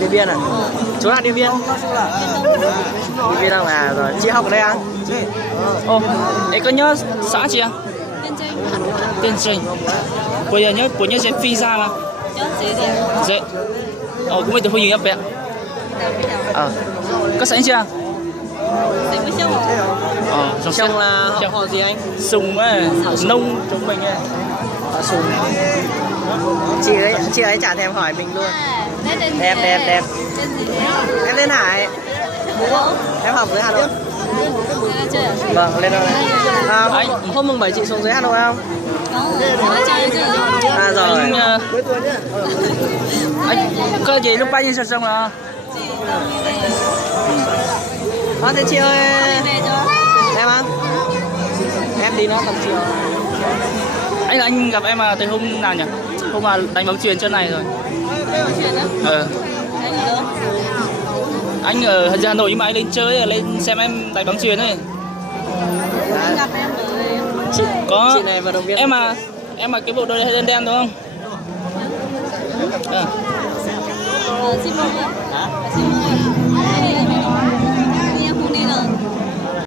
Điện Biên à? Chú là Điện Biên. Điện Biên đâu à? Rồi chị học ở đây à? Ồ, em có nhớ xã chị à? Tiên Trinh. Bây giờ nhớ sẽ phi ra mà. Dễ. Cũng bây giờ không nhiều bé. Có sẵn chưa? Chồng là họ gì anh? Sùng ấy, nông chúng mình ấy. Sùng. Chị ấy chả thèm hỏi mình luôn. Đẹp. Em lên Hải. Em học dưới Hà Nội. Vâng, lên đâu này? Hôm mùng 7 chị xuống dưới Hà Nội không? À rồi. Anh có gì lúc bay đi sông là? Thế chị ơi. Em á? Em đi nó tầm chiều. Anh gặp em từ hôm nào nhỉ? Hôm mà đánh bóng chuyền trên này rồi. Anh ở Hà Nội nhưng mà anh lên chơi, lên xem em đánh bóng chuyền ấy. Có. Chị này vận động viên. Em mặc cái bộ đồ đen đen đúng không?